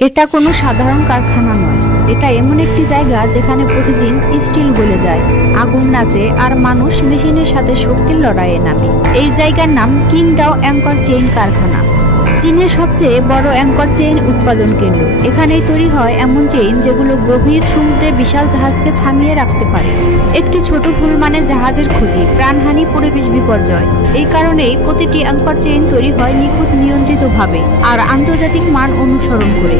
এটা কোনো সাধারণ কারখানা নয়। এটা এমন একটি জায়গা যেখানে প্রতিদিন স্টিল গলে যায়, আগুন নাচে আর মানুষ মেশিনের সাথে শক্তির লড়াইয়ে নামে। এই জায়গার নাম কিংডাও অ্যাঙ্কর চেইন কারখানা। চীনের সবচেয়ে বড় অ্যাঙ্কর চেইন উৎপাদন কেন্দ্র। এখানেই তৈরি হয় এমন চেইন যেগুলো গভীর সমুদ্রে বিশাল জাহাজকে থামিয়ে রাখতে পারে। একটি ছোট ভুল মানে জাহাজের ক্ষতি, প্রাণহানি, পরিবেশ বিপর্যয়। এই কারণেই প্রতিটি অ্যাঙ্কর চেইন তৈরি হয় নিখুঁত নিয়ন্ত্রিতভাবে আর আন্তর্জাতিক মান অনুসরণ করে।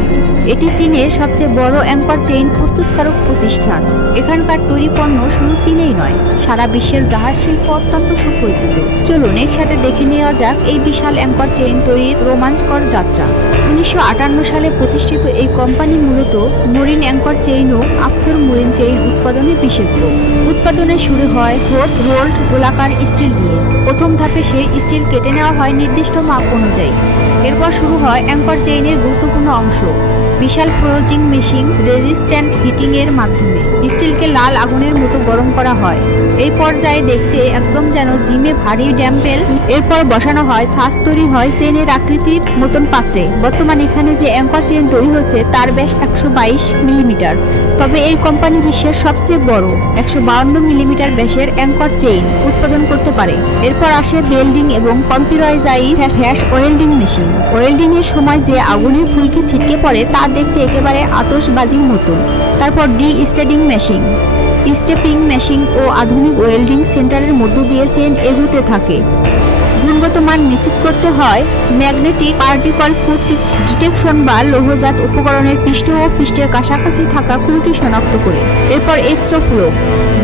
এটি চীনের সবচেয়ে বড় অ্যাঙ্কর চেইন প্রস্তুতকারক প্রতিষ্ঠান। এখানকার তৈরি পণ্য শুধু চীনেই নয়, সারা বিশ্বের জাহাজ শিল্প অত্যন্ত সুপরিচিত। চলুন একসাথে দেখে নেওয়া যাক এই বিশাল অ্যাঙ্কর চেইন তৈরির রোমাঞ্চকর যাত্রা। উনিশশো আটান্ন সালে প্রতিষ্ঠিত এই কোম্পানি মূলত মরিন অ্যাঙ্কর চেইন ও আফসর মরিন চেইন উৎপাদনে বিশেষজ্ঞ। উৎপাদনে শুরু হয় হোট রোল্ড গোলাকার স্টিল দিয়ে। প্রথম ধাপে সেই স্টিল কেটে নেওয়া হয় নির্দিষ্ট মাপ অনুযায়ী। এরপর শুরু হয় অ্যাঙ্কর চেইনের গুরুত্বপূর্ণ অংশ। বিশাল ক্লোজিং মেশিন রেজিস্ট্যান্ট হিটিং এর মাধ্যমে স্টিলকে লাল আগুনের মতো গরম করা হয়। এই পর্যায়ে দেখতে একদম যেন জিমে ভারী ড্যাম্পেল। এরপর বসানো হয় শ্বাস তৈরি হয় চেনের আকৃতির মতন পাত্রে। বর্তমানে এখানে যে অ্যাঙ্কর চেন তৈরি হচ্ছে, তার ব্যাস একশো বাইশ মিলিমিটার। তবে এই কোম্পানি বিশ্বের সবচেয়ে বড়, একশো মিলিমিটার ব্যাসের অ্যাঙ্কর চেইন উৎপাদন করতে পারে। এরপর আসে বেল্ডিং এবং কম্পিউটারাইজাইজ হ্যাশ ওয়েল্ডিং মেশিন। ওয়েল্ডিং এর সময় যে আগুনের ফুলকি ছিটকে পড়ে তা দেখতে একেবারে আতশবাজির মতো। তারপর D studding machine. Stepping machine ও আধুনিক ওয়েল্ডিং সেন্টারের মধ্য দিয়ে চেন এগুতে থাকে। গুণগত মান নিশ্চিত করতে হয় ম্যাগনেটিক পার্টিকল ফুট ডিটেকশন বা লৌহজাত উপকরণের পৃষ্ঠ ও পৃষ্ঠের কাছাকাছি থাকা খুঁটি শনাক্ত করে। এরপর এক্সট্রা ফ্লো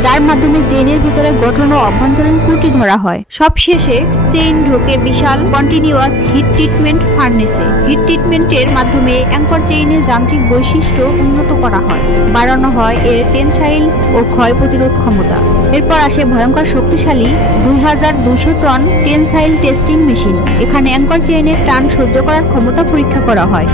যার মাধ্যমে চেইনের ভিতরে গঠন ও অভ্যন্তরীণ খুঁটি ধরা হয়। সবশেষে চেইন ঢোকে বিশাল কন্টিনিউয়াস হিট ট্রিটমেন্ট ফার্নেসে হিট ট্রিটমেন্টের মাধ্যমে অ্যাঙ্কর চেইনের যান্ত্রিক বৈশিষ্ট্য উন্নত করা হয়, বাড়ানো হয় এর টেনসাইল ও ক্ষয় প্রতিরোধ ক্ষমতা। এরপর আসে ভয়ঙ্কর শক্তিশালী দুই হাজার দুশো টন টেনসাইল টেস্টিং মেশিন এখানে অ্যাঙ্কর চেইনের টান সহ্য করার ক্ষমতা পরীক্ষা করা হয়।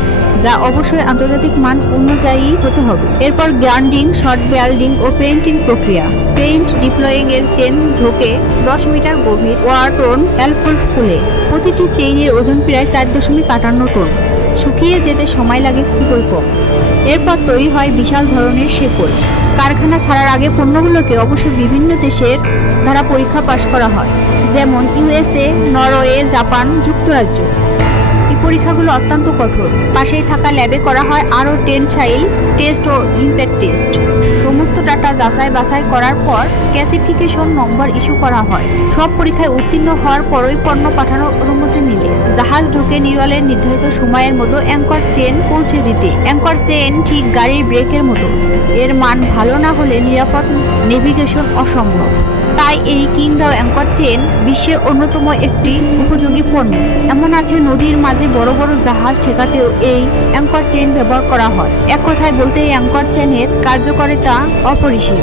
যা অবশ্যই আন্তর্জাতিক মান অনুযায়ী হতে হবে। এরপর গ্রান্ডিং, শর্ট বেল্ডিং ও পেইন্টিং প্রক্রিয়া। পেইন্ট ডিপ্লয়িং এর চেন ঢোকে দশ মিটার গভীর ওয়ারটন অ্যালফোল্ড খুলে প্রতিটি চেইনের ওজন প্রায় চার দশমিক আটান্ন টন। শুকিয়ে যেতে সময় লাগে খুবই কম। এরপর তৈরি হয় বিশাল ধরনের শেকল কারখানা ছাড়ার আগে পণ্যগুলোকে অবশ্যই বিভিন্ন দেশের দ্বারা পরীক্ষা পাশ করা হয়। যেমন ইউএসএ, নরওয়ে, জাপান, যুক্তরাজ্য। পরীক্ষাগুলো অত্যন্ত কঠোর। পাশেই থাকা ল্যাবে করা হয় আরও টেনসাইল টেস্ট ও ইম্প্যাক্ট টেস্ট। সমস্ত ডাটা যাচাই বাছাই করার পর ক্লাসিফিকেশন নম্বর ইস্যু করা হয়। সব পরীক্ষায় উত্তীর্ণ হওয়ার পরই পণ্য পাঠানোর অনুমতি মিলে। জাহাজ ঢুকে নিরলের নির্ধারিত সময়ের মতো অ্যাঙ্কর চেন পৌঁছে দিতে। অ্যাঙ্কর চেন ঠিক গাড়ির ব্রেকের মতো। এর মান ভালো না হলে নিরাপদ নেভিগেশন অসম্ভব। তাই এই কিংডাও অ্যাঙ্কর চেন বিশ্বের অন্যতম একটি উপযোগী পণ্য। এমন আছে নদীর মাঝে বড় বড় জাহাজ ঠেকাতেও এই অ্যাঙ্কর চেন ব্যবহার করা হয়। এক কথায় বলতে এই অ্যাঙ্কর চেনের কার্যকারিতা অপরিসীম।